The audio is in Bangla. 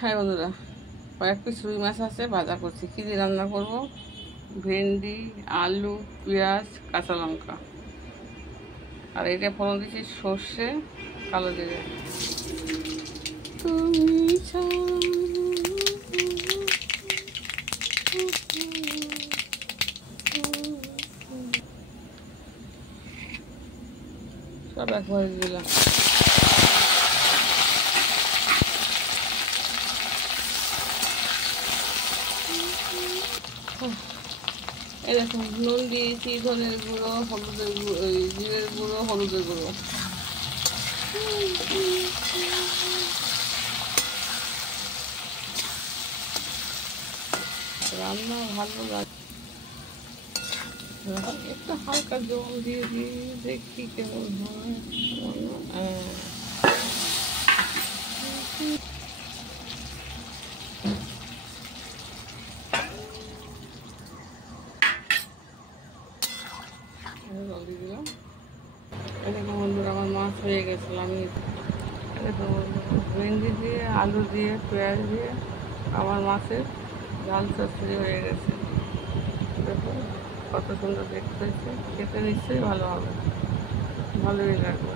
হ্যাঁ বন্ধুরা, কয়েক পিস রুই মাছ আছে, ভাজা করছি। কী দিয়ে রান্না করব? ভেন্ডি, আলু, পেঁয়াজ, কাঁচা লঙ্কা, আর এটা ফোড়ন দিচ্ছি সর্ষে, কালো জিরে। তুমি সব একবারে দিলাম। এই দেখুন, নুন দিয়েছি, ধনের গুঁড়ো, হলুদের গুঁড়ো, জিরের গুঁড়ো, হলুদের গুঁড়ো। রান্না ভালো লাগে। একটু হালকা জল দিয়ে দিই, দেখি কেমন হয়। জল দিয়ে দিলাম। এরকম বন্ধুরা, আমার মাছ হয়ে গেছিল। আমি এরকম ভেন্ডি দিয়ে, আলু দিয়ে, পেঁয়াজ দিয়ে আমার মাছের ঝাল চচ্চড়ি হয়ে গেছে। দেখুন কত সুন্দর দেখতে হয়েছে। খেতে নিশ্চয়ই ভালো হবে, ভালোই লাগবে।